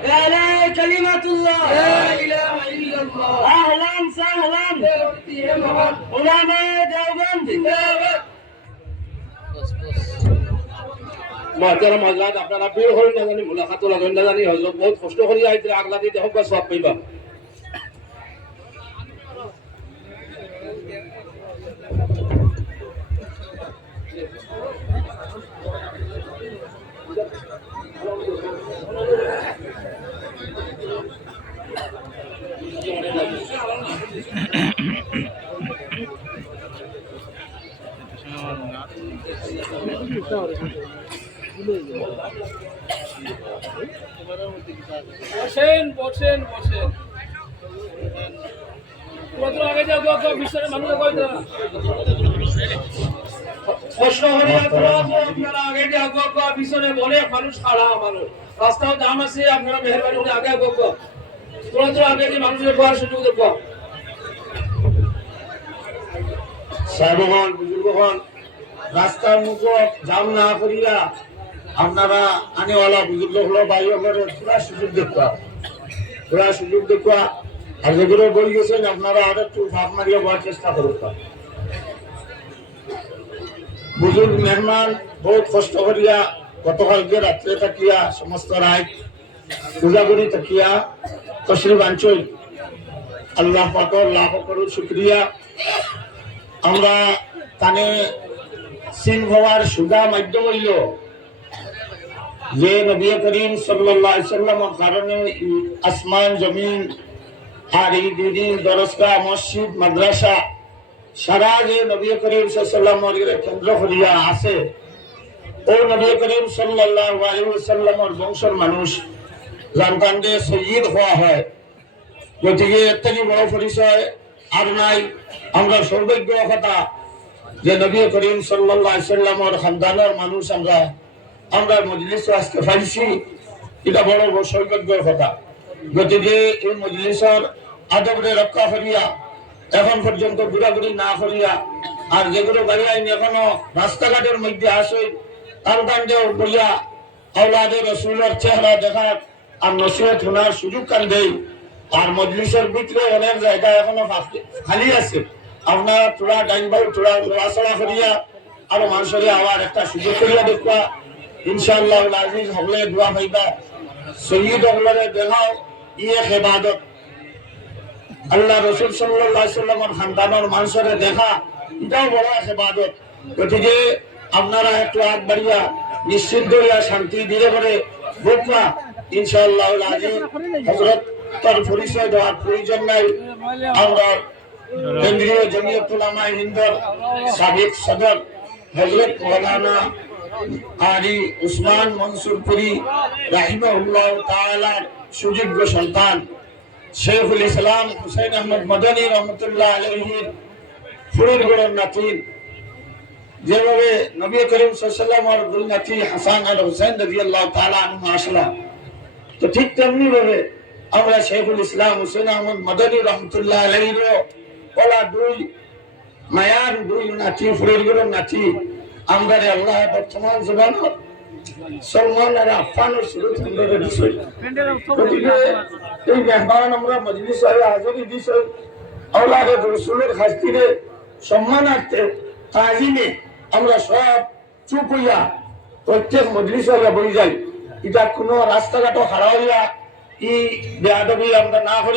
اعلى كلمة الله لا إله إلا الله. اهلا سهلا علماء देवबंद মহতারাম হযরত আপনারা বের হই না জানি মুলাকাত লাগেন না জানি হযরত বহুত কষ্ট করি আইতে আগলা দিয়ে দেখো সব পাইবা বসেন বসেন বসেন কত আগে যাও কত বিশ্বের মানুষ কইতা কষ্ট করি আপনারা আগে যে আগো পিছনে অনেক মানুষ খাড়া মানুষ রাস্তাও জাম আছে আপনারা মেহেরবানি করে আগে আগো তোরা আগে যে মানুষের বলার সুযোগ দেবো সাহেবগণ বুজুর্গগণ রাস্তার মুখো জাম না করিয়া আপনারা আনেওয়ালা বুজুর্গ হলো বাইরে পুরা সুযোগ দেখুয়া আর যেগুলো বই গেছেন আপনারা আর একটু ভাব মারিয়া বলার চেষ্টা করুন বুজুর্গ মেহমান বহুত কষ্ট করিয়া গতকালকে রাত্রে থাকিয়া সমস্ত রাত পূজা করি থাকিয়া তশরিফ আনছই আল্লাহ পাকের লাখ করুন শুকরিয়া আমরা কানে সিং হওয়ার সুদা মাধ্যম হইল যে নবী করিম সাল্লাল্লাহু আলাইহি সাল্লামের কারণে আসমান জমিন আর এই দিদি দরসগাহ মসজিদ মাদ্রাসা সারা যে নবী করিম সাল্লাল্লাহু আলাইহি ওয়াসাল্লামের কেন্দ্র হইয়া আছে ও নবী করিম সাল্লাল্লাহু আলাইহি ওয়াসাল্লামের বংশের মানুষ জানতান্ডে সৈয়দ হওয়া হয় গতিকে এর থেকে বড় পরিচয় আর নাই আমরা সৌভাগ্য কথা যে নবী করিম সাল্লাল্লাহু আলাইহি ওয়াসাল্লামের খানদানের মানুষ আমরা মজলিসে আজকে পাইছি এটা বড় সৌভাগ্যের কথা গতিকে এই মজলিসের আদবরে রক্ষা করিয়া এখন পর্যন্ত ঘোরাঘুরি না করিয়া আর যেগুলো গাড়ি আইনি এখনো রাস্তাঘাটের মধ্যে আসে তার কাণ্ডেও বলিয়া আওলাদে রসুলের চেহারা দেখার আর নসিহত শোনার সুযোগ কান দেয় আর মজলিসের ভিতরে অনেক জায়গা এখনো খালি আছে আপনারা তোরা ডাইন বাই তোরা লড়াচড়া করিয়া আরো মানুষের আবার একটা সুযোগ করিয়া দেখবা ইনশাআল্লাহ আজিজ হলে দোয়া পাইবা সৈয়দ হলরে দেখাও ইয়ে ইবাদত আল্লাহ রাসূল সাল্লাল্লাহু আলাইহি ওয়াসাল্লামের খানদানের মানুষের দেখা এটাও বড় ইবাদত গতিকে আপনারা একটু আগ বাড়িয়া নিশ্চিত হইয়া শান্তি ধীরে করে দেখবা ইনশাআল্লাহ আজিজ হযরত তার পরিচয় দেওয়ার প্রয়োজন নাই আমরা কেন্দ্রীয় জমিয়ত উলামা হিন্দের সাবেক সদর হযরত মাওলানা কারি উসমান মনসুরপুরি রাহিমাহুল্লাহ তাআলার সুযোগ্য সন্তান শেখুল ইসলাম হুসাইন আহমদ মদনী রহমতুল্লাহ আলাইহির ফরিদগড়ের নাতিন যেভাবে নবী করিম সাল্লাল্লাহু আলাইহি ওয়াসাল্লামের দুই নাতি হাসান আর হুসাইন রাদিয়াল্লাহু তাআলা আনহু আসলা তো ঠিক তেমনি ভাবে আমরা শেখুল ইসলাম হুসাইন আহমদ মদনী রহমতুল্লাহ আলাইহির ওলা দুই মায়ার দুই নাতি ফরিদগড়ের নাতি আমরা আল্লাহ বর্তমান জীবন সলমান আর আফফানের শুরু থেকে বিষয় এই মেহমান আমরা মজলিস হাজিরি বিষয় আওলাদ রাসূলের খাতিরে সম্মানার্থে তাজিমে আমরা সব চুপ হইয়া প্রত্যেক মজলিস বই যাই এটা কোনো রাস্তাঘাটও হারা হইয়া ই বেয়াদবি আমরা না করি